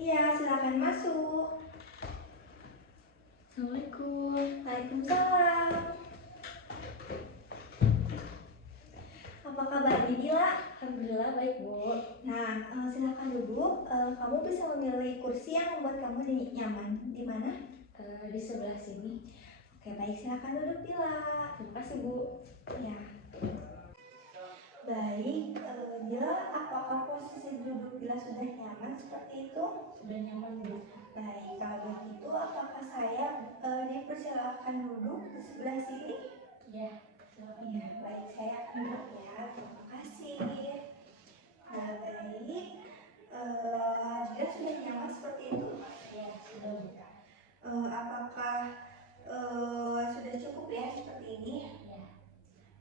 Iya, silakan masuk. Assalamualaikum. Waalaikumsalam. Apa kabar Dila? Alhamdulillah baik, Bu. Nah, silakan duduk. Kamu bisa memilih kursi yang membuat kamu nyaman. Di mana? Di sebelah sini. Oke, baik. Silakan duduk, Dila. Terima kasih, Bu. Ya. Baik, Dila, apakah posisi duduk Dila sudah nyaman seperti itu? Sudah nyaman, Bu. Baik, kalau begitu apakah saya dipersilakan duduk di sebelah sini? Ya, silakan. Iya, baik, saya akan duduk ya. Terima kasih. Nah, baik. Dia sudah nyaman seperti itu? Ya, sudah, Bu. Apakah sudah cukup ya seperti ini? Ya.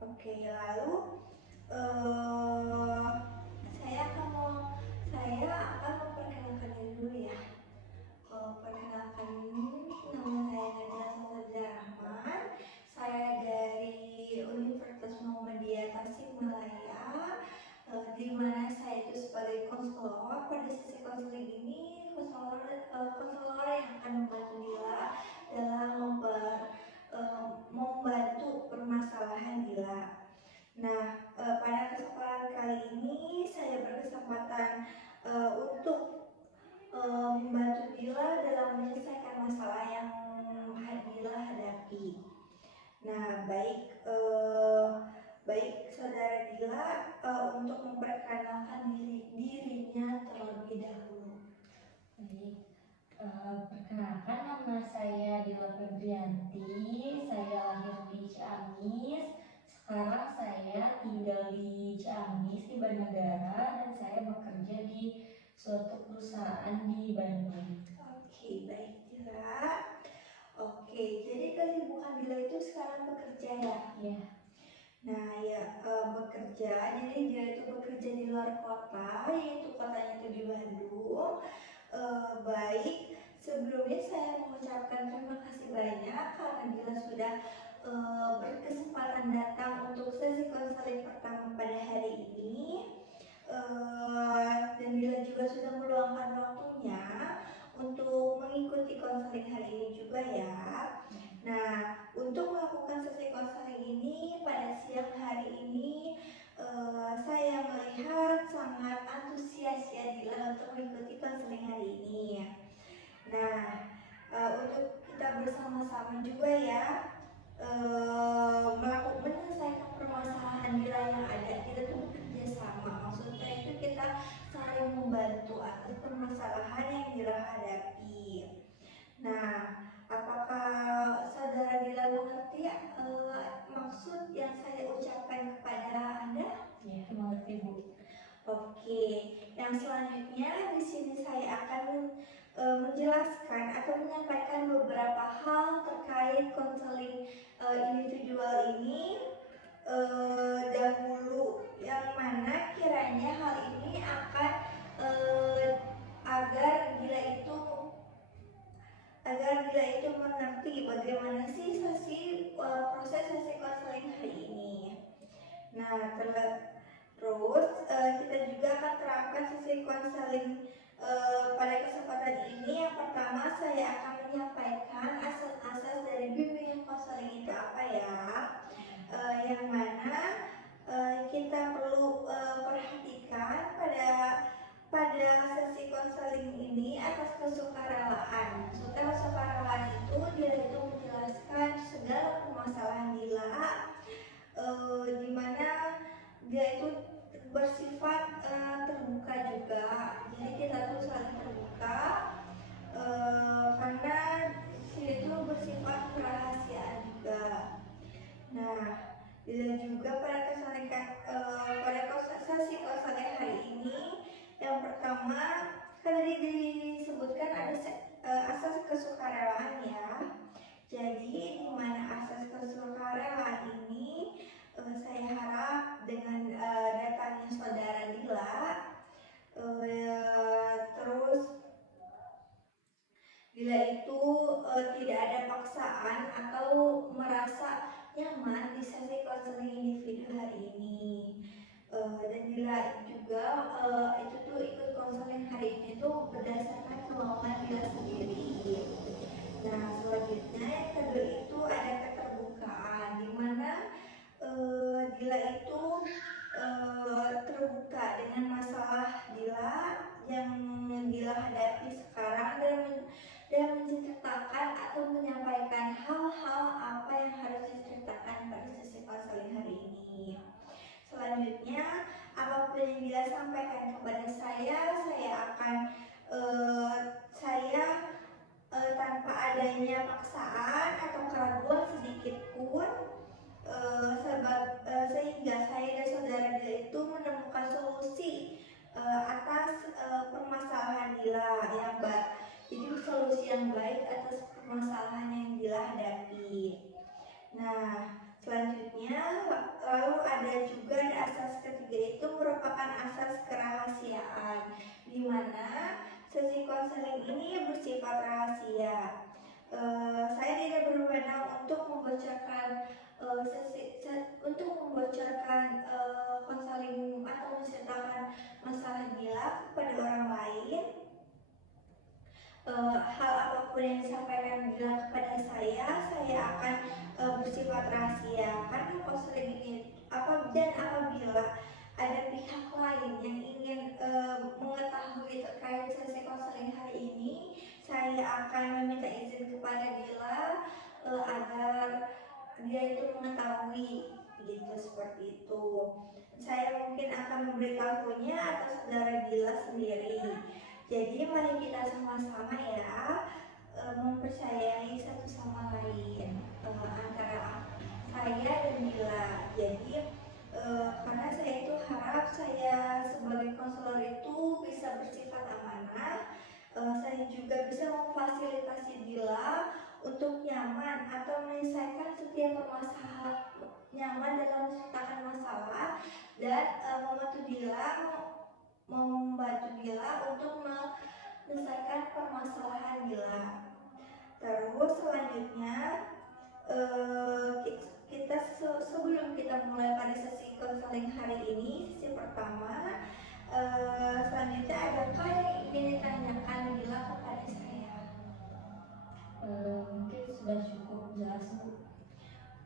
Oke, lalu saya akan memperkenalkan diri dulu ya. Perkenalkan, nama saya Najla Rahman. Saya dari Universitas Muhammadiyah Tasikmalaya, di mana saya itu sebagai konselor. Pada sesi konseling ini, konselor yang akan membantu Dila dalam membantu permasalahan Dila. Nah, pada kesempatan kali ini saya berkesempatan untuk membantu Dila dalam menyelesaikan masalah yang Dila hadapi. Nah, baik saudara Dila, untuk memperkenalkan dirinya terlebih dahulu. Baik. Perkenalkan, nama saya Dila Febrianti. Saya lahir di Ciamis. Sekarang saya tinggal di Ciamis, di Banjarnegara, dan saya bekerja di suatu perusahaan di Bandung. Oke, baik Dila. Oke, jadi kesibukan Dila itu sekarang bekerja ya? Ya. Nah ya, bekerja, jadi dia itu bekerja di luar kota, yaitu kotanya itu di Bandung. Baik, sebelumnya saya mengucapkan terima kasih banyak karena Dila sudah berkesempatan datang untuk sesi konseling pertama pada hari ini. Dan Dila juga sudah meluangkan waktunya untuk mengikuti konseling hari ini juga ya. Nah, untuk melakukan sesi konseling ini pada siang hari ini, saya melihat sangat antusias ya Dila untuk mengikuti konseling hari ini. Nah, untuk kita bersama-sama juga ya menyelesaikan permasalahan Dila yang ada. Kita tuh bekerja sama, maksudnya itu kita saling membantu atas permasalahan yang Dila hadapi. Nah, apakah saudara Dila mengerti maksud yang saya ucapkan kepada Anda? Ya, mengerti, Bu. Oke, yang selanjutnya di sini saya akan menjelaskan atau menyampaikan beberapa hal terkait konseling individual ini dahulu, yang mana kiranya hal ini akan agar Dila itu mengerti bagaimana sih proses sesi konseling hari ini. Nah, terus kita juga akan terapkan sesi konseling pada kesempatan ini. Yang pertama, saya akan menyampaikan asas-asas dari bimbingan konseling itu apa ya, yang mana kita perlu perhatikan pada sesi konseling ini atas kesukarelaan. Maksudnya kesukarelaan itu dia itu menjelaskan segala permasalahan Dila, di mana dia itu bersifat terbuka juga. Jadi kita tuh saling terbuka karena dia itu bersifat kerahasiaan juga. Nah, Dila juga pada sesi konseling hari ini, yang pertama kan tadi disebutkan ada asas kesukarelaan ya. Jadi di mana asas kesukarelaan ini, saya harap dengan datangnya saudara Dila, terus Dila itu tidak ada paksaan atau merasa nyaman di sesi konseling individu hari ini. Dan Dila juga itu tuh ikut konseling hari ini itu berdasarkan kemauan Dila sendiri. Nah, selanjutnya yang kedua itu ada keterbukaan, di mana Dila itu terbuka dengan masalah Dila yang Dila hadapi sekarang dan menceritakan atau menyampaikan hal-hal apa yang harus diceritakan pada sesi konseling hari ini. Selanjutnya, apapun yang Dila sampaikan kepada saya akan saya tanpa adanya paksaan atau keraguan sedikit pun sehingga saya dan saudara Dila itu menemukan solusi atas permasalahan Dila yang baik. Jadi solusi yang baik atas permasalahan yang Dila hadapi. Nah, selanjutnya lalu ada juga asas ketiga itu merupakan asas kerahasiaan, di mana sesi konseling ini bersifat rahasia. Saya tidak berwenang untuk membocorkan konseling atau menceritakan masalah Dila kepada orang lain. Hal apapun yang disampaikan Dila kepada saya akan bersifat rahasia, karena konseling ini apabila ada pihak lain yang ingin mengetahui terkait sesi konseling hari ini, saya akan meminta izin kepada Dila agar dia itu mengetahui, begitu, seperti itu. Saya mungkin akan memberitahunya atau saudara Dila sendiri. Jadi mari kita sama-sama ya mempercayai satu sama lain antara saya dan Dila. Jadi karena saya itu harap saya sebagai konselor itu bisa bersifat amanah. Saya juga bisa memfasilitasi Dila untuk nyaman atau menyelesaikan setiap permasalahan, nyaman dalam menceritakan masalah dan membantu Dila untuk menyelesaikan permasalahan Dila. Terus selanjutnya kita sebelum kita mulai pada sesi konseling hari ini, sesi pertama, selanjutnya adakah yang ingin ditanyakan Dila kepada saya? Mungkin sudah cukup jelas, Bu.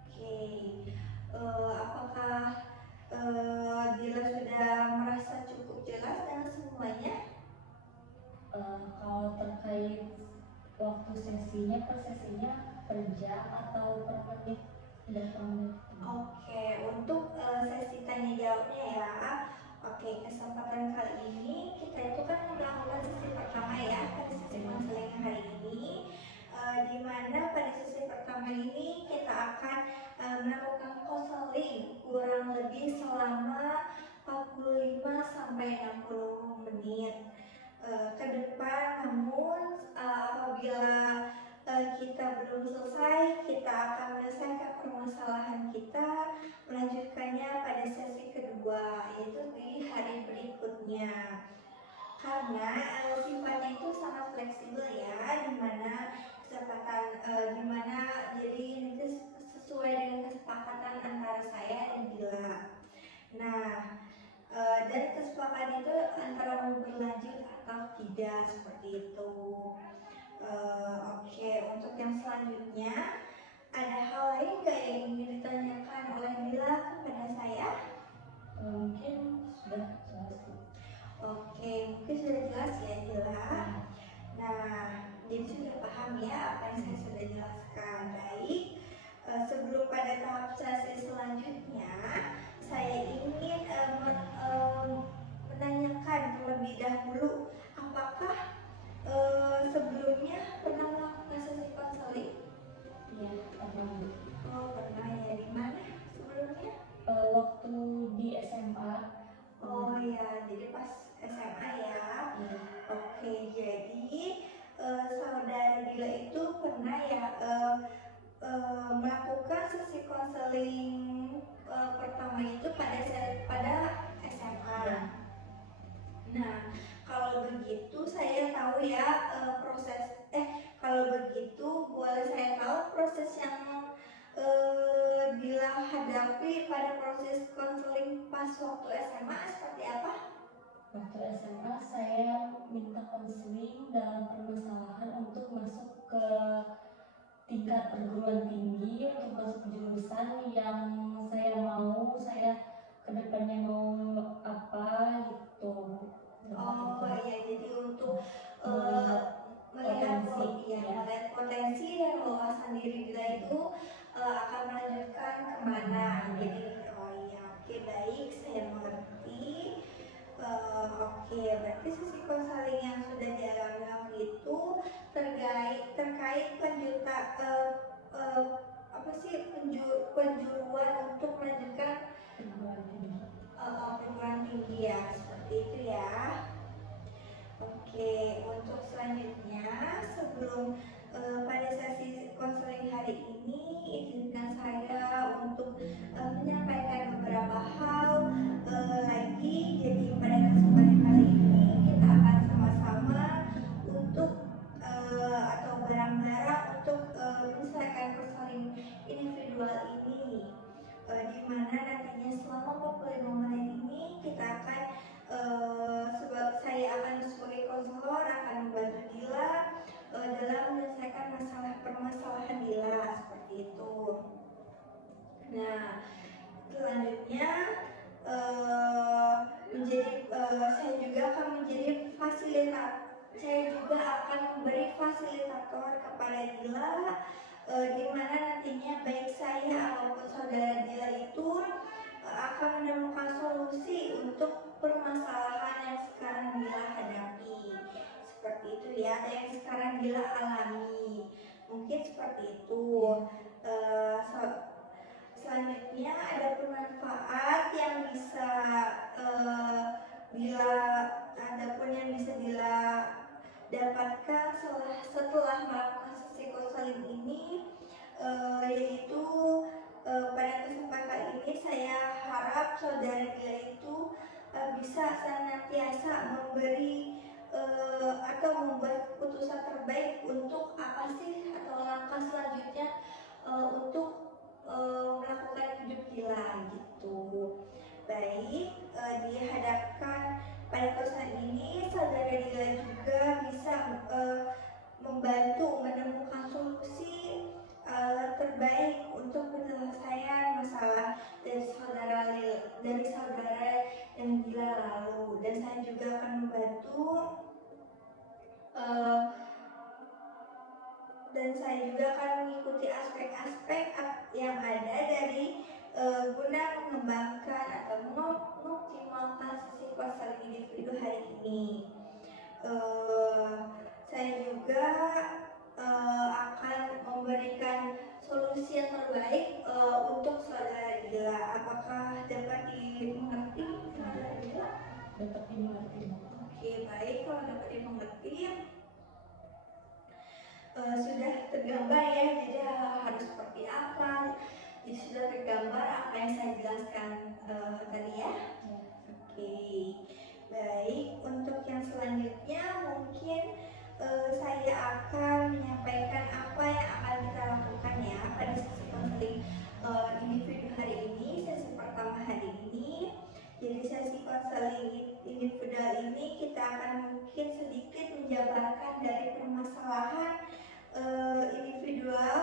Oke, apakah Dila sudah merasa cukup jelas dengan semuanya? Kalau terkait waktu sesinya, per sesinya per jam atau per menit? Oke, untuk sesi tanya jawabnya ya. Oke, kesempatan kali ini kita itu kan melakukan sesi pertama ya, pada sesi konseling hari ini, di mana pada sesi pertama ini kita akan melakukan konseling kurang lebih selama 45 sampai 60 menit ke depan. Namun apabila kita belum selesai, kita akan menyelesaikan permasalahan kita, melanjutkannya pada sesi kedua, yaitu di hari berikutnya. Karena sifatnya itu sangat fleksibel ya, dimana jadi nanti sesuai dengan kesepakatan antara saya dan Dila. Nah, dan kesepakatan itu antara mau berlanjut atau tidak, seperti itu. Oke, untuk yang selanjutnya, ada hal lain nggak yang ingin ditanyakan oleh Dila kepada saya? Mungkin sudah jelas. Oke, mungkin sudah jelas ya Dila. Nah, jadi sudah paham ya apa yang saya sudah jelaskan. Baik, sebelum pada tahap sesi selanjutnya, saya ingin menanyakan terlebih dahulu, apakah sebelumnya pernah melakukan sesi konseling? Iya, pernah, Bu. Oh, pernah ya. Di mana sebelumnya? Waktu di SMA. Oh ya, jadi pas SMA ya. Iya. Oke, jadi saudara Dila itu pernah ya melakukan sesi konseling pertama itu pada SMA. Iya. Nah, kalau begitu saya tahu ya kalau begitu boleh saya tahu proses yang Dila hadapi pada proses konseling pas waktu SMA seperti apa? Waktu SMA saya minta konseling ke tingkat perguruan tinggi, untuk masuk jurusan yang saya mau, saya kedepannya mau apa gitu. Oh ya, jadi untuk melihat melihat potensi dan wawasan diri kita itu akan melanjutkan kemana. Jadi oke, baik, saya mengerti. Oke, berarti sesi konseling yang sudah dialami waktu itu terkait apa sih penjuruan untuk melanjutkan perguruan tinggi ya, seperti itu ya. Oke, untuk selanjutnya sebelum pada sesi konseling hari ini, izinkan saya untuk menyampaikan beberapa hal lagi. Jadi pada kesempatan kali ini kita akan sama-sama untuk atau bareng-bareng untuk menyelesaikan konseling individual ini, di mana nantinya selama 45 menit ini kita akan saya akan sebagai konselor akan membantu Dila dalam menyelesaikan permasalahan Dila, seperti itu. Nah, selanjutnya saya juga akan menjadi saya juga akan memberi fasilitator kepada Dila, di mana nantinya baik saya maupun saudara Dila itu akan menemukan solusi untuk permasalahan yang sekarang Dila hadapi. Seperti itu ya, yang sekarang Dila alami. Mungkin seperti itu. Selanjutnya ada bermanfaat yang bisa Dila dapatkan setelah melakukan sesi konseling ini, yaitu pada kesempatan ini saya harap saudara Dila itu bisa senantiasa memberi atau membuat keputusan terbaik untuk apa sih atau langkah selanjutnya untuk melakukan hidup Dila gitu. Baik, dihadapkan pada pesan ini saudara Dila juga bisa membantu menemukan solusi terbaik untuk penyelesaian masalah dari saudara yang Dila lalu, dan saya juga akan membantu dan saya juga akan mengikuti aspek-aspek yang ada dari guna mengembangkan atau mengoptimalkan sisi konseling individu hari ini. Saya juga akan memberikan solusi yang terbaik untuk saudara Dila. Apakah dapat dimengerti saudara Dila? Dapat dimengerti. Oke, baik, kalau dapat dimengerti sudah tergambar ya, jadi harus seperti apa. Jadi sudah tergambar apa yang saya jelaskan tadi ya. Oke, baik, untuk yang selanjutnya mungkin saya akan menyampaikan apa yang akan kita lakukan ya pada sesi konseling individu hari ini, sesi pertama hari ini. Jadi sesi konseling individual ini kita akan mungkin sedikit menjabarkan dari permasalahan individual,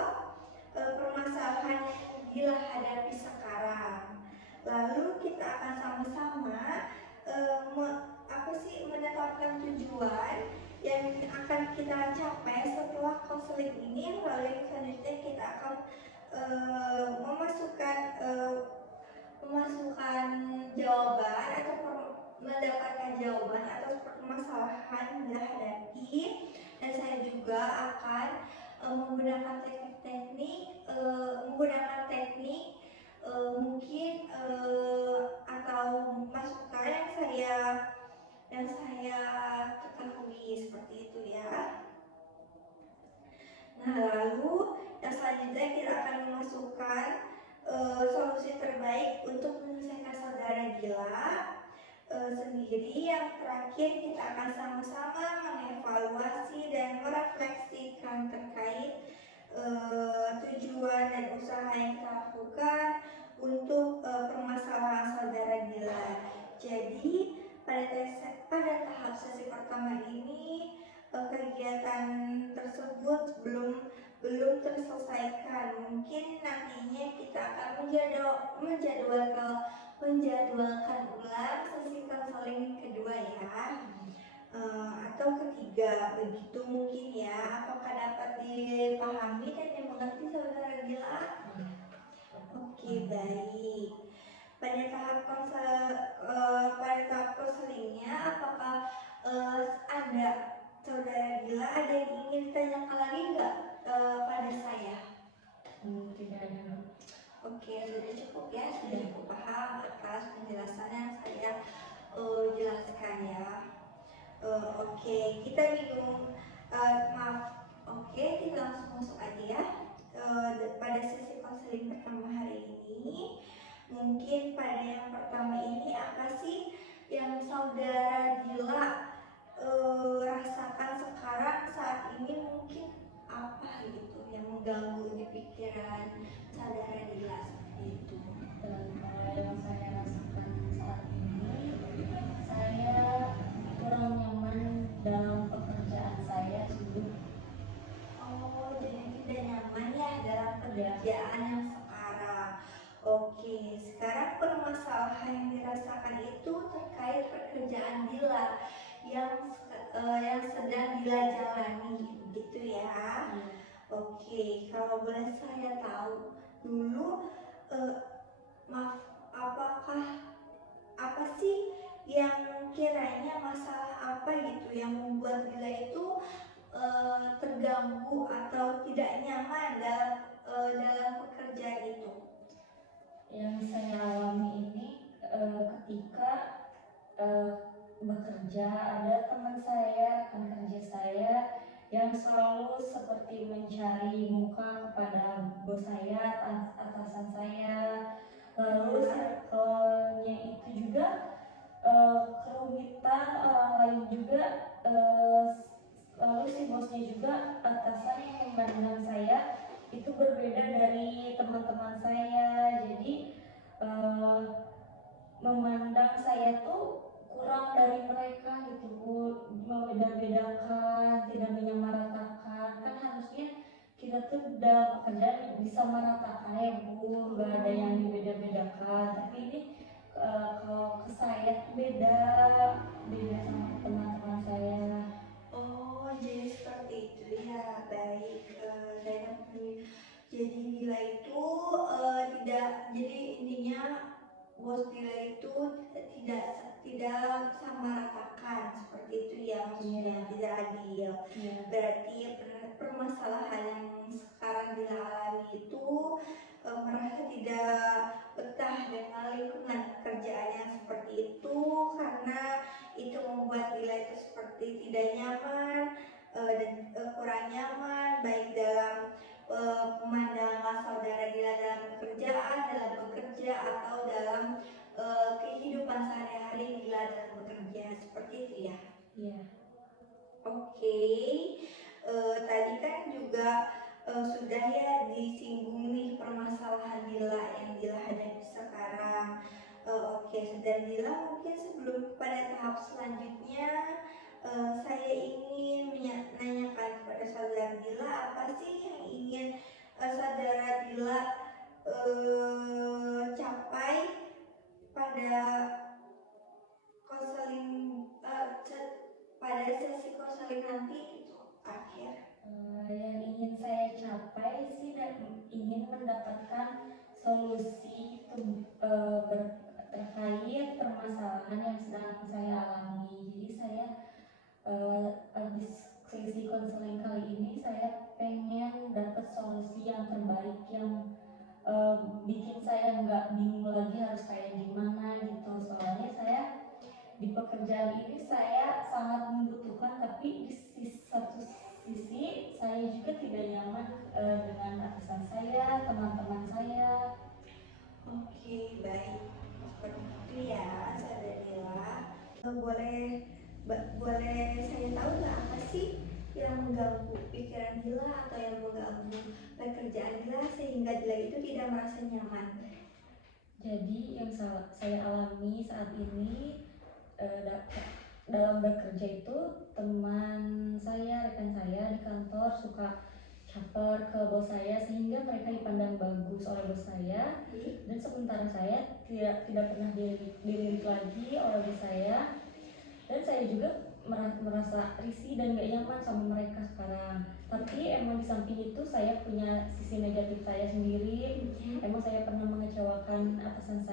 permasalahan yang Dila hadapi sekarang. Lalu kita akan sama-sama menetapkan tujuan yang akan kita capai setelah konseling ini. Lalu selanjutnya kita akan memasukkan jawaban atau mendapatkan jawaban atas permasalahan yang Dila hadapi, dan saya juga akan menggunakan teknik mungkin atau masukan yang saya ketahui, seperti itu ya. Nah, lalu yang selanjutnya kita akan memasukkan solusi terbaik untuk menyelesaikan saudara Dila sendiri. Yang terakhir kita akan sama-sama mengevaluasi dan merefleksikan terkait tujuan dan usaha yang kita lakukan untuk permasalahan saudara Dila. Jadi pada tahap sesi pertama ini kegiatan tersebut belum belum terselesaikan. Mungkin nantinya kita akan menjadwalkan ulang sesi konseling kedua ya. Atau ketiga, begitu mungkin ya. Apakah dapat dipahami dan dimengerti saudara Gila? Oke, baik. Pada tahap konselingnya, apakah ada saudara Gila ada yang ingin ditanyakan lagi nggak pada saya? Tidak ada. Oke, sudah cukup ya, sudah cukup paham atas penjelasan yang saya jelaskan ya. Oke, kita bingung. Maaf. Oke, kita langsung masuk aja ya. Pada sesi konseling pertama hari ini, mungkin pada yang pertama ini apa sih yang saudara Dila rasakan sekarang saat ini? Mungkin apa gitu yang mengganggu di pikiran saudara Dila seperti itu? Kalau yang saya rasakan saat ini, saya kurang nyaman dalam pekerjaan saya dulu. Oh, jadi tidak nyaman ya dalam pekerjaan yang sekarang. Oke, sekarang permasalahan yang dirasakan itu terkait pekerjaan Dila yang sedang Dila jalani, begitu ya? Oke, kalau boleh saya tahu dulu, maaf, apa sih yang kiranya masalah apa gitu yang membuat Dila itu terganggu atau tidak nyaman dalam pekerjaan itu? Yang saya alami ini ketika bekerja, ada teman saya, rekan kerja saya yang selalu seperti mencari muka kepada bos saya, atasan saya. Lalu circle-nya itu juga kerumitan, orang lain juga, lalu si bosnya juga, atasan yang memandang saya itu berbeda dari teman-teman saya. Jadi memandang saya tuh kurang dari mereka gitu Bu, membeda-bedakan, tidak menyamaratakan. Kan harusnya kita tuh dalam pekerjaan bisa meratakan ya Bu, nggak ada yang dibeda-bedakan. Tapi ini kalau ke saya tuh beda sama teman-teman saya. Oh, jadi seperti itu ya. Baik, saya dapat. Jadi Dila itu tidak, jadi intinya bos Dila itu tidak sama ratakan seperti itu ya, maksudnya tidak adil. Berarti permasalahan yang sekarang Dila alami itu merasa tidak betah dengan lingkungan pekerjaan yang seperti itu, karena itu membuat Dila itu seperti tidak nyaman dan kurang nyaman baik dalam pemandangan saudara Dila dalam pekerjaan, dalam bekerja, atau dalam kehidupan sehari-hari Dila dalam bekerja, seperti itu ya? Iya. Oke, tadi kan juga sudah ya disinggung nih permasalahan Dila yang Dila hadapi sekarang. Oke, dan Dila mungkin sebelum pada tahap selanjutnya, saya ingin menanyakan kepada saudara Dila, apa sih yang ingin saudara Dila capai pada konseling pada sesi konseling nanti itu akhir? Yang ingin saya capai sih dan ingin mendapatkan solusi itu terkait permasalahan yang sedang saya alami. Jadi saya habis sesi konseling kali ini saya pengen dapat solusi yang terbaik yang bikin saya nggak bingung lagi harus kayak gimana gitu. Soalnya saya di pekerjaan ini saya sangat membutuhkan, tapi di satu sisi saya juga tidak nyaman dengan atasan saya, teman-teman saya. Oke, baik. Seperti itu ya, saudara Dila. Boleh saya tahu nggak apa sih yang mengganggu pikiran Dila atau yang mengganggu pekerjaan Dila sehingga Dila itu tidak merasa nyaman? Jadi yang saya alami saat ini dalam bekerja itu, teman saya, rekan saya di kantor kantor suka caper ke bos saya sehingga mereka dipandang bagus oleh bos saya, dan sementara saya tidak pernah dilirik lagi oleh bos saya, dan saya juga merasa risih dan gak nyaman sama mereka sekarang. Tapi emang di samping itu saya punya sisi negatif saya sendiri. Emang saya pernah mengecewakan atasan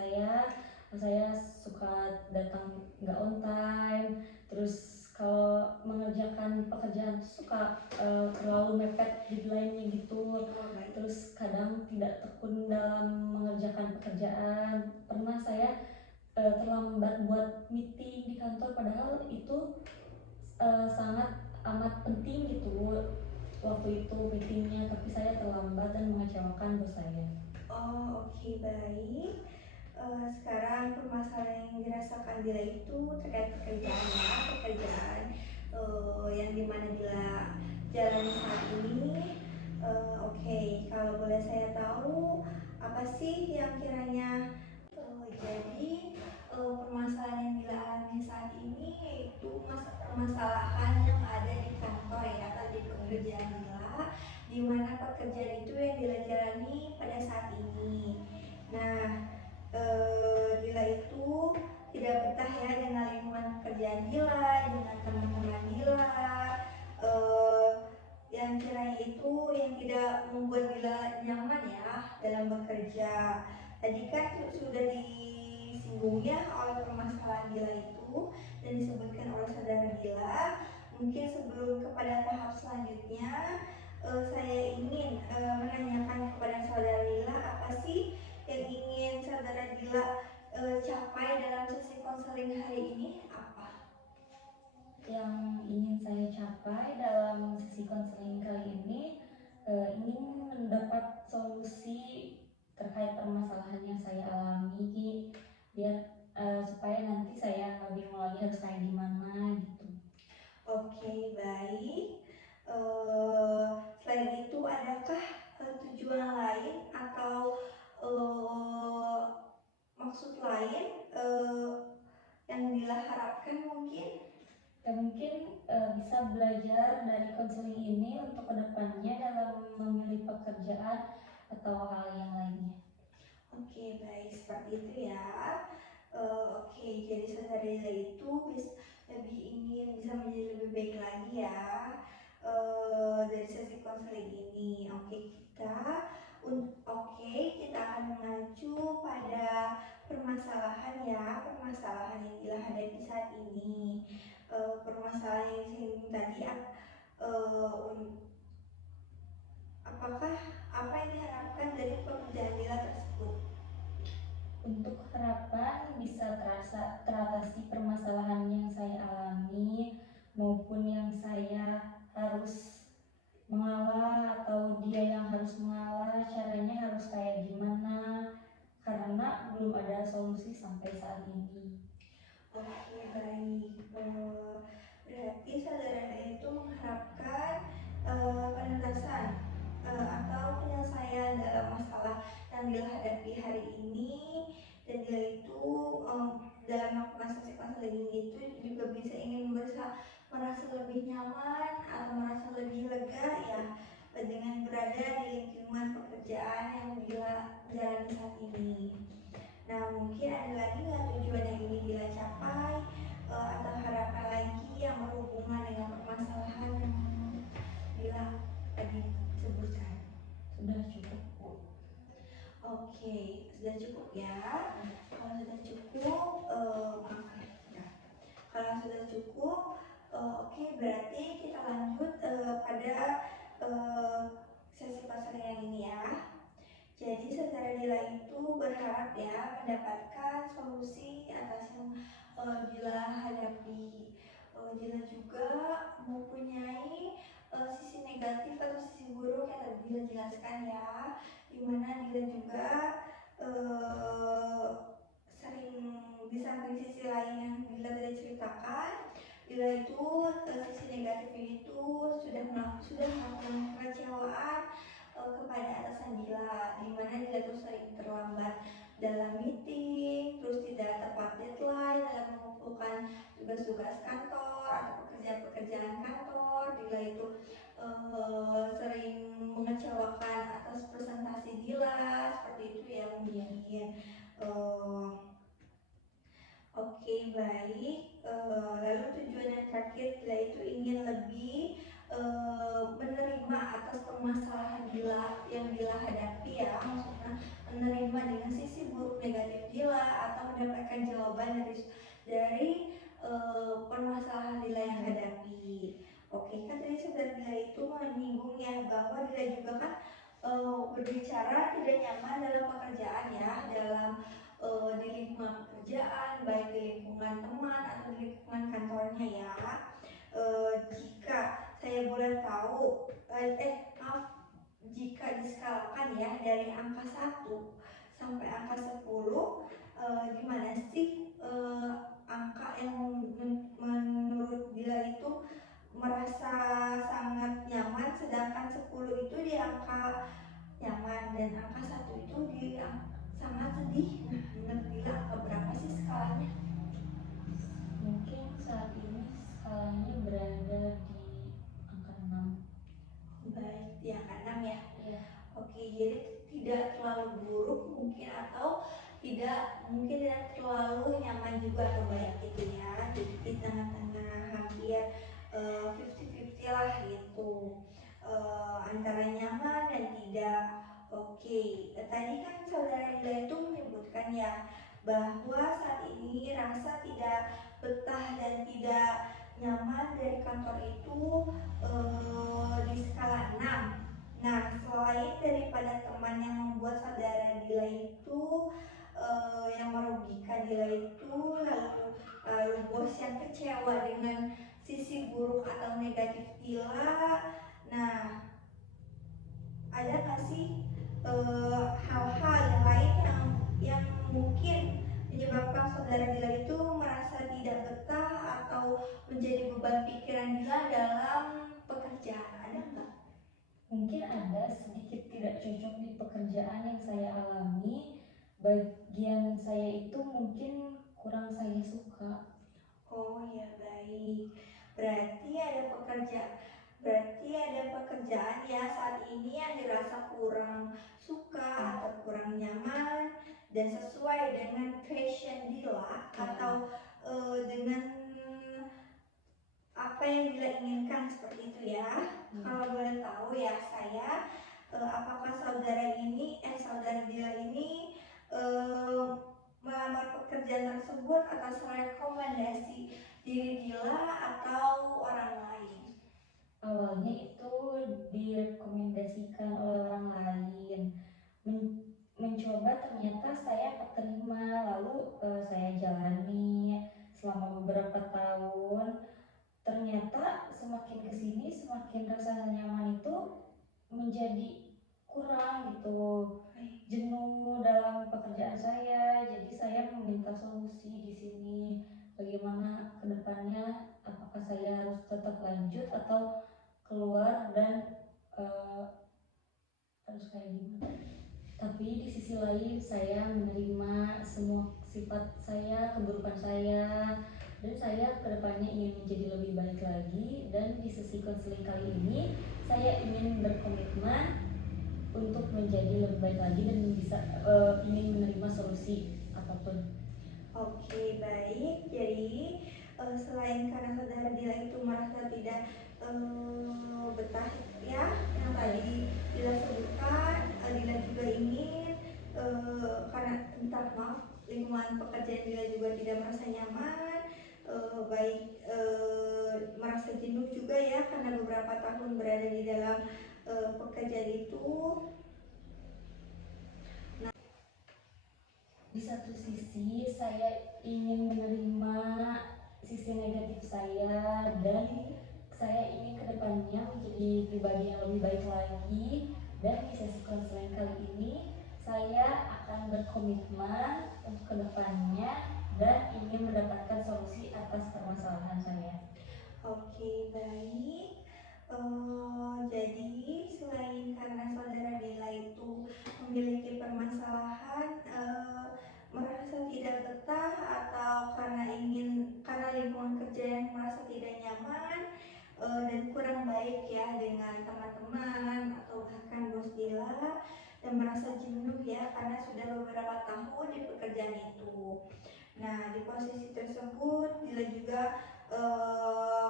saya suka datang gak on time, terus kalau mengerjakan pekerjaan tuh suka terlalu mepet deadline-nya gitu. Terus kadang tidak tekun dalam mengerjakan pekerjaan. Pernah saya terlambat buat meeting di kantor, padahal itu sangat amat penting gitu waktu itu meetingnya, tapi saya terlambat dan mengecewakan bos saya. Oke, baik. Sekarang permasalahan yang dirasakan Dila itu terkait pekerjaan yang dimana Dila jalani saat ini. Oke, kalau boleh saya tahu apa sih yang kiranya jadi permasalahan yang Dila alami saat ini yaitu permasalahan yang ada di kantor ya atau di pekerjaan Dila, di mana pekerjaan itu yang Dila jalani pada saat ini. Nah, Dila itu tidak betah ya dengan lingkungan pekerjaan Dila, dengan teman-teman Dila, yang kiranya itu yang tidak membuat Dila nyaman ya dalam bekerja. Tadi kan sudah disinggung ya oleh permasalahan Dila itu dan disebutkan oleh saudara Dila. Mungkin sebelum kepada tahap selanjutnya, saya ingin menanyakan kepada saudara Dila, apa sih yang ingin saudara Dila capai dalam sesi konseling hari ini? Apa yang ingin saya capai dalam sesi konseling kali ini? Ingin mendapat solusi terkait permasalahan yang saya alami, biar supaya nanti saya nggak bingung lagi harus kayak gimana gitu. Oke, baik. Selain itu, adakah tujuan lain atau maksud lain yang Dila harapkan mungkin? Mungkin bisa belajar dari konseling ini untuk kedepannya dalam memilih pekerjaan atau hal yang lainnya. Oke, baik, seperti itu ya. Oke, jadi saudara Dila itu lebih ingin bisa menjadi lebih baik lagi ya dari sesi konseling ini. Kita akan mengacu pada permasalahan ya, permasalahan yang Dila hadapi saat ini. Permasalahan yang saya tadi apakah apa yang diharapkan dari pekerjaan Dila tersebut? Untuk harapan bisa teratasi permasalahan yang saya alami maupun yang saya harus mengalah atau dia yang harus mengalah, caranya harus kayak gimana, karena belum ada solusi sampai saat ini. Oke, baik. Berarti saudara itu mengharapkan penuntasan atau penyelesaian dalam masalah yang dihadapi hari ini, dan dia itu dalam melakukan sesi konseling itu juga bisa ingin merasa lebih nyaman atau merasa lebih lega ya dengan berada di lingkungan pekerjaan yang dia jalani saat ini. Nah, mungkin ada lagi nggak tujuan yang ingin Dila capai atau harapan lagi yang berhubungan dengan permasalahan yang Dila tadi sebutkan? Sudah cukup, Bu. Oke, sudah cukup ya. Kalau sudah cukup, maaf ya. Kalau sudah cukup, oke, berarti kita lanjut pada sesi konseling yang ini ya. Jadi saudara Dila itu berharap ya mendapatkan solusi atas yang Dila hadapi. Dila juga mempunyai sisi negatif atau sisi buruk yang tadi Dila jelaskan ya, dimana Dila juga sering di samping sisi lain yang Dila tadi ceritakan, Dila itu sisi negatif itu sudah melakukan kekecewaan kepada atasan Dila, di mana Dila tuh sering terlambat dalam meeting, terus tidak tepat deadline dalam mengumpulkan tugas-tugas kantor atau pekerjaan-pekerjaan kantor. Dila itu terakhir Dila itu ingin lebih menerima atas permasalahan Dila yang Dila hadapi ya, maksudnya menerima dengan sisi buruk negatif Dila atau mendapatkan jawaban dari permasalahan Dila yang hadapi. Oke, kan tadi saudara Dila itu menyinggung ya bahwa Dila juga kan berbicara tidak nyaman dalam pekerjaan ya, dalam di lingkungan pekerjaan, baik di lingkungan teman atau di lingkungan kantornya ya. Jika saya boleh tahu, jika diskalakan ya dari angka 1 sampai angka 10, gimana sih angka yang menurut Dila itu merasa sangat nyaman, sedangkan 10 itu di angka nyaman dan angka 1 itu di sangat sedih. Nah, menurut Dila angka berapa sih skalanya? Mungkin saat ini skalanya berada di angka 6. Baik, di angka 6 ya. Iya. Oke, jadi tidak terlalu buruk mungkin atau tidak terlalu nyaman juga atau baik gitu ya. Jadi di tengah-tengah hampir 50-50 lah gitu. Antara nyaman dan tidak. Oke, tadi kan saudara Ila itu menyebutkan ya bahwa saat ini rasa tidak betah dan tidak nyaman dari kantor itu di skala 6. Nah, selain daripada teman yang membuat saudara Dila itu yang merugikan Dila itu, lalu bos yang kecewa dengan sisi buruk atau negatif Dila. Nah, ada nggak sih hal-hal yang lain yang mungkin menyebabkan saudara Dila itu merasa tidak betah atau menjadi beban pikiran Dila dalam pekerjaan? Ada nggak? Mungkin ada sedikit tidak cocok di pekerjaan yang saya alami. Bagian saya itu mungkin kurang saya suka. Oh ya, baik. Berarti ada pekerjaan ya saat ini yang dirasa kurang suka atau kurang nyaman dan sesuai dengan passion Dila atau dengan apa yang Dila inginkan, seperti itu ya. Kalau boleh tahu ya saya, apakah saudara Dila ini melamar pekerjaan tersebut atas rekomendasi diri Dila atau orang lain? Awalnya itu direkomendasikan oleh orang lain. Mencoba ternyata saya keterima, lalu saya jalani selama beberapa tahun. Ternyata semakin kesini semakin rasa nyaman itu menjadi kurang gitu, jenuh dalam pekerjaan saya. Jadi saya meminta solusi di sini, bagaimana kedepannya, apakah saya harus tetap lanjut atau keluar dan harus kayak gimana. Tapi di sisi lain saya menerima semua sifat saya, keburukan saya, dan saya kedepannya ingin menjadi lebih baik lagi. Dan di sesi konseling kali ini saya ingin berkomitmen untuk menjadi lebih baik lagi dan bisa ingin menerima solusi apapun. Oke, baik. Jadi selain karena saudara Dila itu merasa tidak betah ya, yang tadi Dila sebutkan, Dila juga ingin karena lingkungan pekerjaan Dila juga tidak merasa nyaman, baik merasa jenuh juga ya karena beberapa tahun berada di dalam pekerjaan itu. Di satu sisi saya ingin menerima sisi negatif saya dan saya ingin kedepannya menjadi pribadi yang lebih baik lagi. Dan di sesi konseling kali ini saya akan berkomitmen untuk kedepannya dan ingin mendapatkan solusi atas permasalahan saya. Oke, baik. Jadi selain karena saudara Dila itu memiliki permasalahan merasa tidak betah atau karena lingkungan kerja yang merasa tidak nyaman dan kurang baik ya dengan teman-teman atau bahkan bos Dila, dan merasa jenuh ya karena sudah beberapa tahun di pekerjaan itu. Nah, di posisi tersebut Dila juga eh,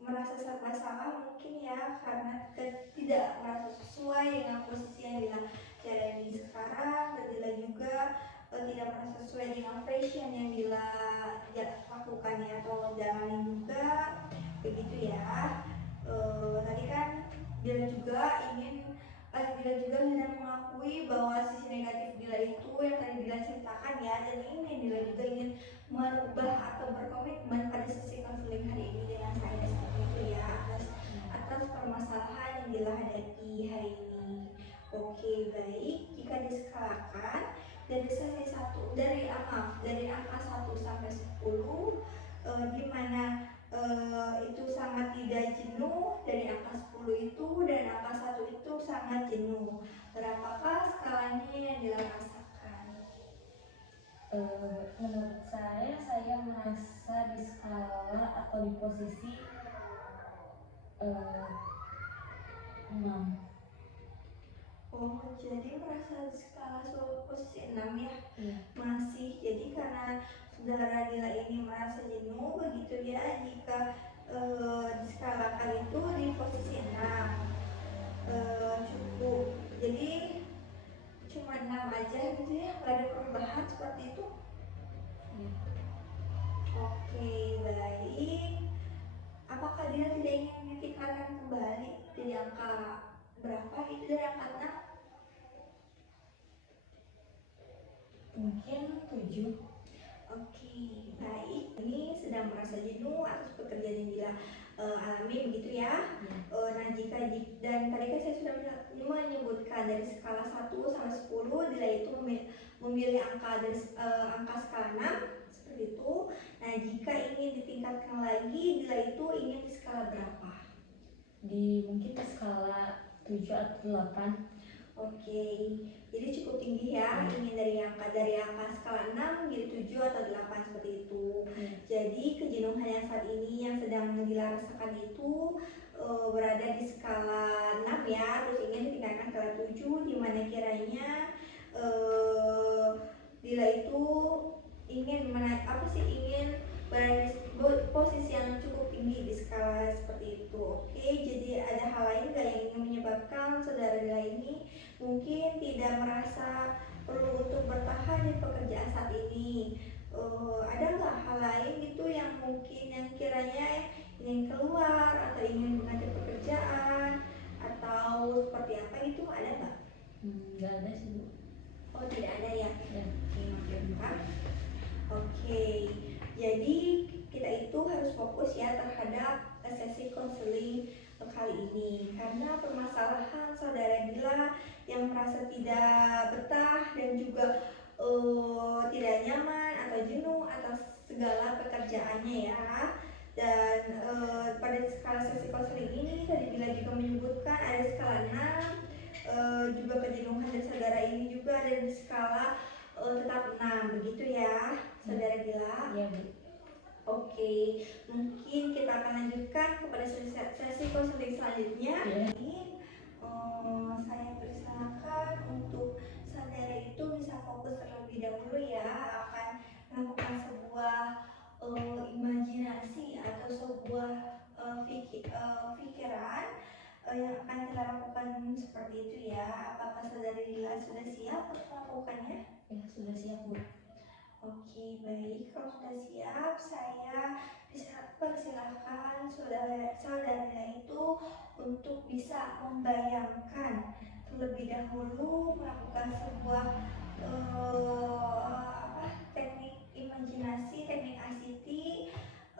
merasa serba salah mungkin ya, karena tidak merasa sesuai dengan posisi yang Dila jalani sekarang, dan Dila juga tidak merasa sesuai dengan fashion yang Dila lakukan ya, atau jalani juga begitu ya. Tadi kan Dila juga hendak mengakui bahwa sisi negatif Dila itu yang tadi Dila ceritakan ya, dan Dila juga ingin merubah atau berkomitmen pada sesi konseling hari ini dengan saya seperti itu ya, atas permasalahan yang Dila hadapi hari ini. Oke, baik, jika diskalakan dari sesi dari angka 1 sampai 10, di mana itu sangat tidak jenuh, dari angka 10 itu dan angka 1 itu sangat jenuh. Berapakah skalanya yang Dila rasakan? Menurut saya merasa di skala atau di posisi 6. Oh, jadi merasa di skala posisi 6 ya? Iya. Masih, jadi karena saudara Dila ini merasa jenuh begitu ya, jika diskalakan itu di posisi 6, cukup, jadi cuma 6 aja gitu ya, gak ada perubahan seperti itu. Oke, baik. Apakah dia tidak ingin ditingkatkan kembali jadi angka berapa gitu, dari angka 6? Mungkin 7. Oke, baik. Ini sedang merasa jenuh atas pekerjaan yang Dila alami begitu ya. Nah, dan tadi kan saya sudah menyebutkan dari skala 1 sampai 10, Dila itu memilih angka dari angka skala 6 seperti itu. Nah, jika ingin ditingkatkan lagi, Dila itu ingin di skala berapa? Mungkin di skala 7 atau 8. Oke, jadi cukup tinggi ya, ingin dari angka skala 6 menjadi 7 atau 8 seperti itu. Jadi kejenuhan yang saat ini yang sedang Dila rasakan itu berada di skala 6 ya, terus ingin ditingkatkan skala 7, dimana kiranya Dila itu ingin berada di posisi yang cukup tinggi di skala seperti itu. Oke, jadi ada hal lain nggak yang ingin menyebabkan saudara Dila ini mungkin tidak merasa perlu untuk bertahan di pekerjaan saat ini? Ada nggak hal lain gitu yang mungkin yang kiranya ingin keluar atau ingin mengganti pekerjaan atau seperti apa gitu, ada nggak? Nggak ada sih, Bu. Oh, tidak ada ya? Ya. Oke, jadi kita itu harus fokus ya terhadap sesi konseling kali ini, karena permasalahan saudara Dila yang merasa tidak betah dan juga tidak nyaman atau jenuh atas segala pekerjaannya ya. Dan pada skala sesi konseling ini tadi Dila juga menyebutkan ada skala 6, juga kejenuhan dari saudara ini juga ada di skala tetap 6 begitu ya, saudara Dila? Iya, Bu. Oke, mungkin kita akan lanjutkan kepada sesi konseling selanjutnya. Saya persilakan untuk saudara itu bisa fokus terlebih dahulu ya, akan melakukan sebuah imajinasi atau sebuah pikiran yang akan kita lakukan seperti itu ya. Apakah saudara Dila sudah siap untuk melakukannya? Ya, sudah siap, Bu. Oke, baik. Kalau sudah siap, saya bisa persilahkan saudara itu untuk bisa membayangkan terlebih dahulu melakukan sebuah teknik imajinasi, teknik ICT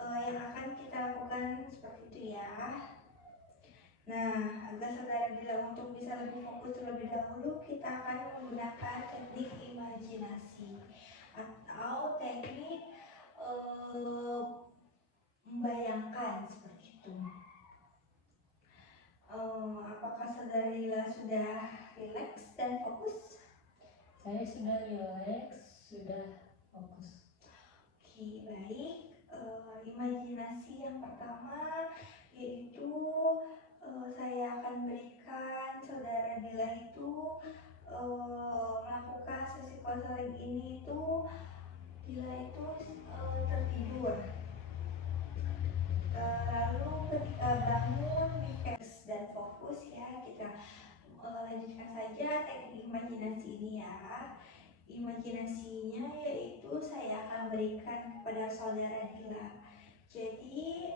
yang akan kita lakukan seperti itu ya. Nah, agar saudara Dila untuk bisa lebih fokus terlebih dahulu, kita akan menggunakan teknik imajinasi atau teknik membayangkan seperti itu. Apakah saudara Dila sudah rileks dan fokus? Saya sudah rileks, sudah fokus. Oke, baik. Imajinasi yang pertama yaitu saya akan berikan saudara Dila itu melakukan sesi konseling ini itu Dila itu tertidur. Lalu ketika bangun dan fokus ya, kita lanjutkan saja teknik imajinasi ini ya. Imajinasinya yaitu saya akan berikan kepada saudara Dila. Jadi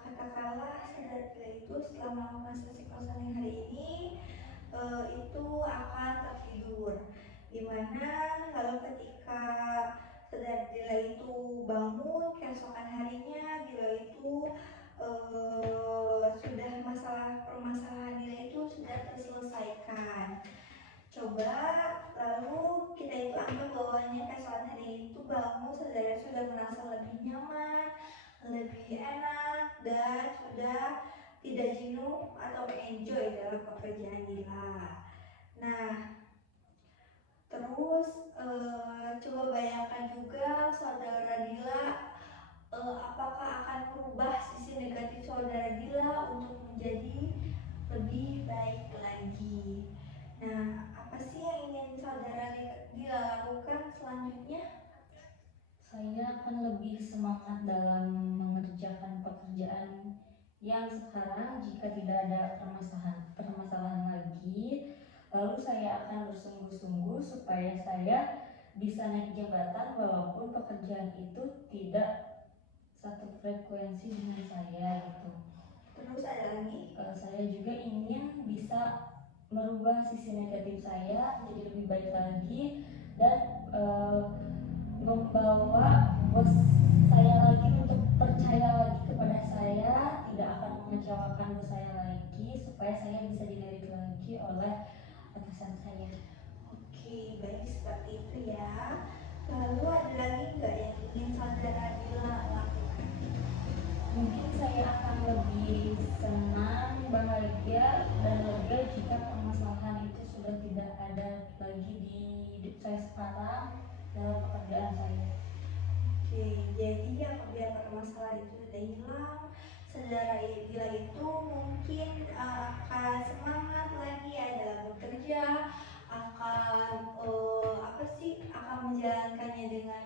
katakanlah saudara Dila itu setelah melakukan sesi konseling hari ini itu akan tertidur, dimana lalu ketika saudara Dila itu bangun keesokan harinya, Dila itu sudah permasalahan Dila itu sudah terselesaikan. Coba lalu kita itu anggap bahwanya keesokan hari itu bangun saudara sudah merasa lebih nyaman, lebih enak, dan sudah tidak jenuh atau enjoy dalam pekerjaan Dila. Nah, terus coba bayangkan juga saudara Dila apakah akan merubah sisi negatif saudara Dila untuk menjadi lebih baik lagi. Nah, apa sih yang ingin saudara Dila lakukan selanjutnya? Saya akan lebih semangat dalam mengerjakan pekerjaan yang sekarang jika tidak ada permasalahan lagi. Lalu saya akan bersungguh-sungguh supaya saya bisa naik jabatan walaupun pekerjaan itu tidak satu frekuensi dengan saya gitu. Terus ada lagi? Saya juga ingin bisa merubah sisi negatif saya menjadi lebih baik lagi dan membawa bos saya lagi untuk percaya lagi kepada saya, tidak akan mengecewakan bos saya lagi supaya saya bisa dilirik lagi oleh atasan saya. Oke, baik seperti itu ya. Lalu ada lagi nggak yang ingin saudara Dila lakukan? Mungkin saya akan lebih senang, bahagia, dan lega jika permasalahan itu sudah tidak ada lagi di hidup saya sekarang dalam pekerjaan saya. Oke, jadi apabila permasalahan itu sudah hilang, saudara Dila itu mungkin akan semangat lagi ya dalam bekerja, akan akan menjalankannya dengan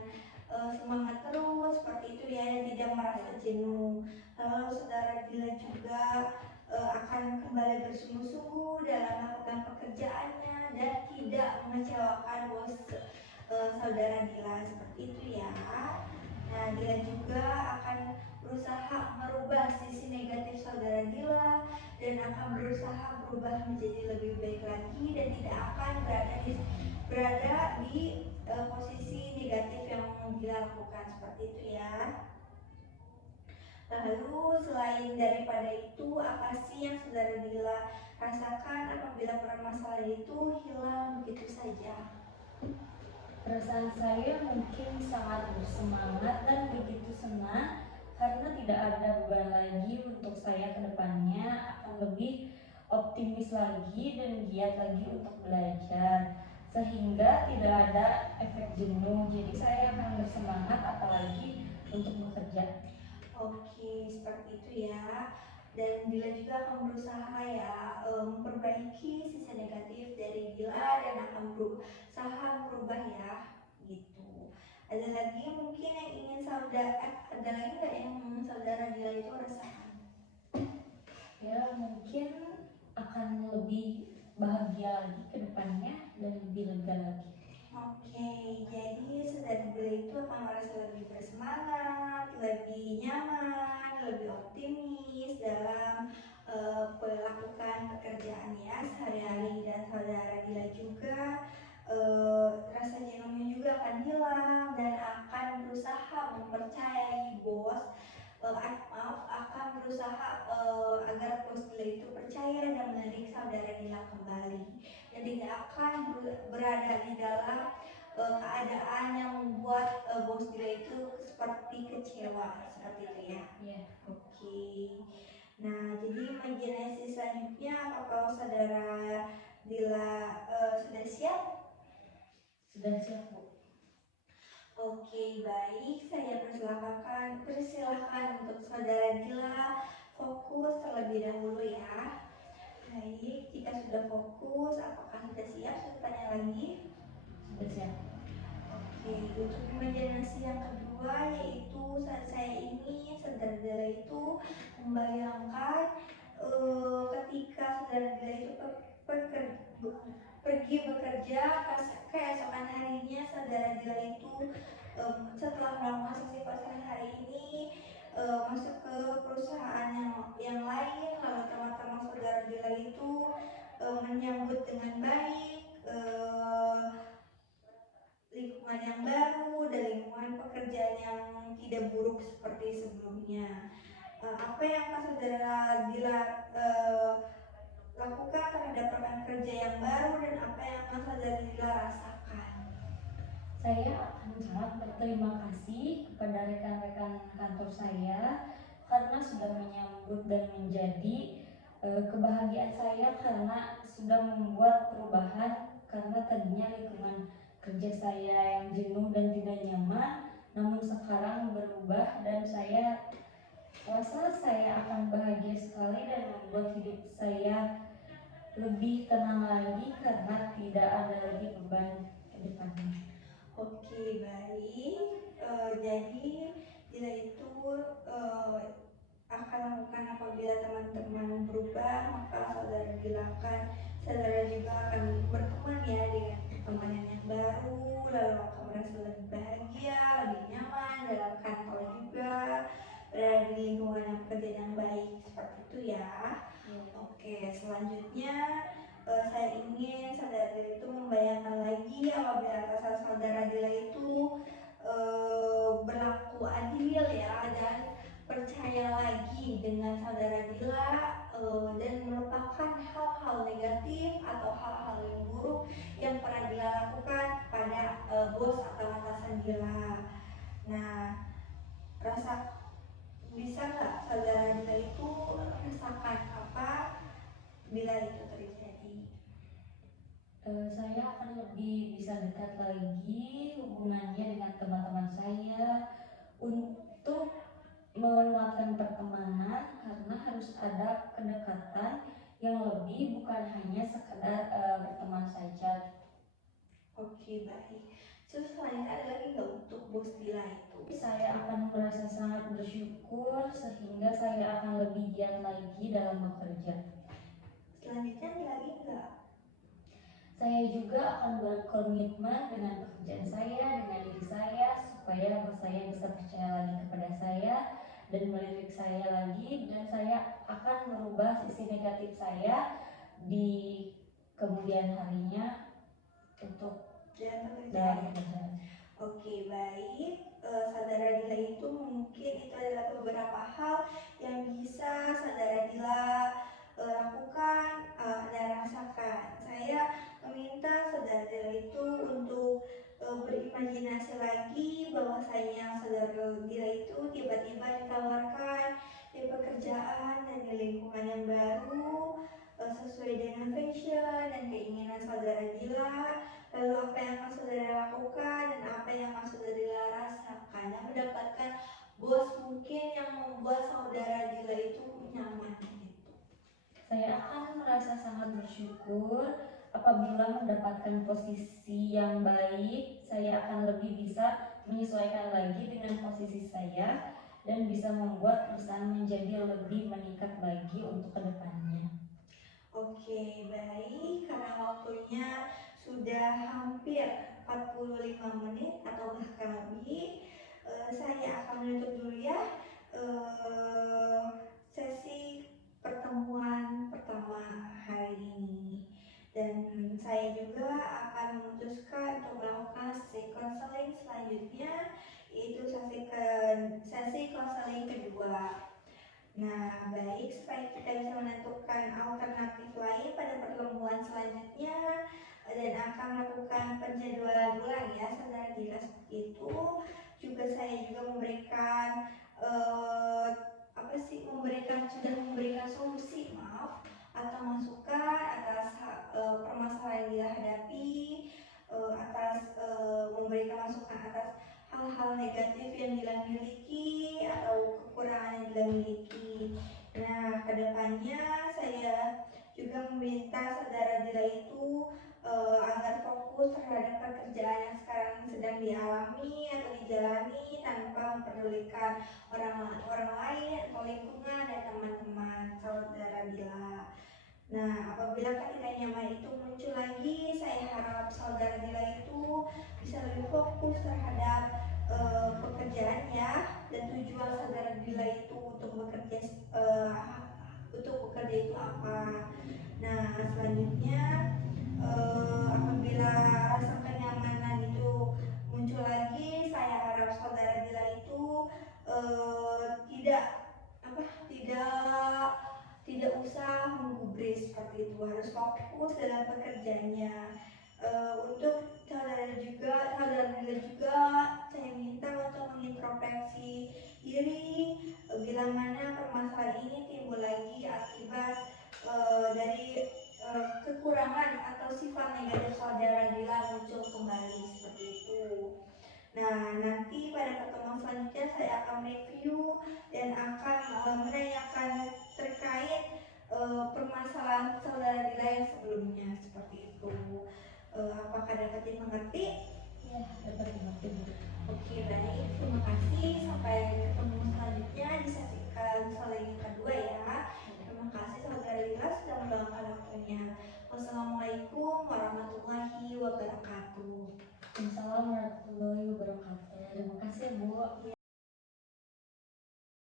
semangat terus seperti itu ya, dan tidak merasa jenuh. Lalu saudara Dila juga akan kembali bersungguh-sungguh dalam melakukan pekerjaannya dan tidak mengecewakan bos saudara Dila seperti itu ya. Nah, Dila juga akan berusaha merubah sisi negatif saudara Dila dan akan berusaha berubah menjadi lebih baik lagi dan tidak akan berada di posisi negatif yang Dila lakukan seperti itu ya. Lalu selain daripada itu, apa sih yang saudara Dila rasakan apabila permasalahan itu hilang begitu saja? Perasaan saya mungkin sangat bersemangat dan begitu senang karena tidak ada beban lagi untuk saya ke depannya, akan lebih optimis lagi dan giat lagi untuk belajar sehingga tidak ada efek jenuh. Jadi saya akan bersemangat apalagi untuk bekerja. Oke, seperti itu ya. Dan Dila juga akan berusaha ya memperbaiki sisi negatif dari Dila dan akan berusaha merubah ya, gitu. Ada lagi mungkin yang ingin ada lagi nggak yang saudara Dila itu rasakan? Ya mungkin akan lebih bahagia lagi ke depannya dan lebih lega lagi. Oke, jadi saudara Dila itu akan merasa lebih bersemangat, lebih nyaman, lebih optimis dalam melakukan pekerjaannya sehari-hari, dan saudara Dila juga rasa jenuhnya juga akan hilang dan akan berusaha mempercayai bos akan berusaha agar bos Dila itu percaya dan melirik saudara Dila kembali dan tidak akan berada di dalam keadaan yang membuat bos Dila itu seperti kecewa seperti itu ya. Yeah. Oke. Nah, jadi imajinasi selanjutnya apakah saudara Dila sudah siap? Sudah siap, Bu. Oke, baik. Saya persilahkan untuk saudara Dila fokus terlebih dahulu ya. Baik, jika sudah fokus, apakah sudah siap? Saya tanya lagi. Sudah siap. Oke, untuk imajinasi yang kedua yaitu saat saya ini saudara Dila itu membayangkan ketika saudara Dila itu pergi bekerja, keesokan harinya saudara Dila itu setelah melakukan sesi konseling hari ini masuk ke perusahaan yang lain, lalu teman-teman saudara Dila itu menyambut dengan baik lingkungan yang baru dan lingkungan pekerjaan yang tidak buruk seperti sebelumnya. Apa yang akan saudara Dila lakukan terhadap rekan kerja yang baru dan apa yang akan saudara Dila rasakan? Saya akan sangat berterima kasih kepada rekan-rekan kantor saya karena sudah menyambut dan menjadi kebahagiaan saya karena sudah membuat perubahan, karena tadinya lingkungan kerja saya yang jenuh dan tidak nyaman, namun sekarang berubah dan saya rasa saya akan bahagia sekali dan membuat hidup saya lebih tenang lagi karena tidak ada lagi beban ke depannya. Oke, baik. Jadi Dila itu akan lakukan apabila teman-teman berubah, maka saudara juga akan berteman ya dengan pertemanan yang baru, lalu akan merasa lebih bahagia, lebih nyaman dalam kantor juga, berada di lingkungan pekerjaan yang baik, seperti itu ya. Oke, selanjutnya saya ingin saudara Dila itu membayangkan lagi apabila atasan saudara Dila itu berlaku adil ya dan percaya lagi dengan saudara Dila dan melupakan hal-hal negatif atau hal-hal yang buruk yang pernah Dila lakukan kepada bos atau atasan Dila. Nah, bisa nggak saudara Dila itu merasakan apa bila itu terjadi? Saya akan lebih bisa dekat lagi hubungannya dengan teman-teman saya untuk menguatkan pertemanan, karena harus ada kedekatan yang lebih, bukan hanya sekedar berteman saja. Oke, baik. Terus selanjutnya ada lagi nggak untuk bos Dila itu? Saya akan merasa sangat bersyukur sehingga saya akan lebih giat lagi dalam bekerja. Selanjutnya ada lagi nggak? Saya juga akan berkomitmen dengan pekerjaan saya, dengan diri saya, supaya bos saya bisa percaya lagi kepada saya dan melirik saya lagi, dan saya akan merubah sisi negatif saya di kemudian harinya untuk dalam pekerjaan. Oke, baik. Saudara Dila itu mungkin itu adalah beberapa hal yang bisa saudara Dila lakukan dan rasakan. Saya meminta saudara Dila itu untuk berimajinasi lagi bahwasanya saudara Dila itu tiba-tiba ditawarkan di pekerjaan dan di lingkungan yang baru sesuai dengan passion dan keinginan saudara Dila. Lalu apa yang akan saudara lakukan dan apa yang akan saudara rasakan dan mendapatkan bos mungkin yang membuat saudara Dila itu nyaman gitu. Saya akan merasa sangat bersyukur apabila mendapatkan posisi yang baik. Saya akan lebih bisa menyesuaikan lagi dengan posisi saya dan bisa membuat perusahaan menjadi lebih meningkat lagi untuk kedepannya. Oke, baik. Karena waktunya sudah hampir 45 menit atau bahkan lebih, saya akan menutup dulu ya sesi pertemuan pertama hari ini. Dan saya juga akan memutuskan untuk melakukan sesi konseling selanjutnya, yaitu sesi konseling kedua. Nah, baik, supaya kita bisa menentukan alternatif lain pada pertemuan selanjutnya dan akan melakukan penjadwalan ulang ya saudara Dila, seperti itu. Juga saya juga memberikan sudah memberikan solusi atau masukan atas permasalahan yang Dila hadapi, memberikan masukan atas hal-hal negatif yang Dila miliki atau kekurangan yang Dila miliki. Nah, kedepannya saya juga meminta saudara Dila itu agar fokus terhadap pekerjaan yang sekarang sedang dialami atau dijalani tanpa mempedulikan orang lain atau lingkungan dan teman-teman saudara Dila. Nah, apabila ketika nyaman itu muncul lagi, saya harap saudara Dila itu bisa lebih fokus terhadap pekerjaannya dan tujuan saudara Dila itu untuk bekerja itu apa. Nah, selanjutnya apabila rasa kenyamanan itu muncul lagi, saya harap saudara Dila itu tidak apa tidak usah menggubris seperti itu, harus fokus dalam pekerjaannya. Untuk saudara Dila juga saya minta untuk mengintrospeksi diri bila mana permasalahan ini timbul lagi akibat dari kekurangan atau sifat negatif saudara Dila muncul kembali seperti itu. Nah, nanti pada pertemuan selanjutnya saya akan review dan akan menanyakan terkait permasalahan saudara Dila yang sebelumnya seperti itu. Apakah dapat dimengerti? Ya, dapat dimengerti. Oke, baik. Terima kasih. Sampai ketemu selanjutnya di sesi yang kedua ya. Terima kasih saudara Dila sudah meluangkan waktunya. Wassalamualaikum warahmatullahi wabarakatuh. Assalamualaikum warahmatullahi wabarakatuh. Terima kasih Bu.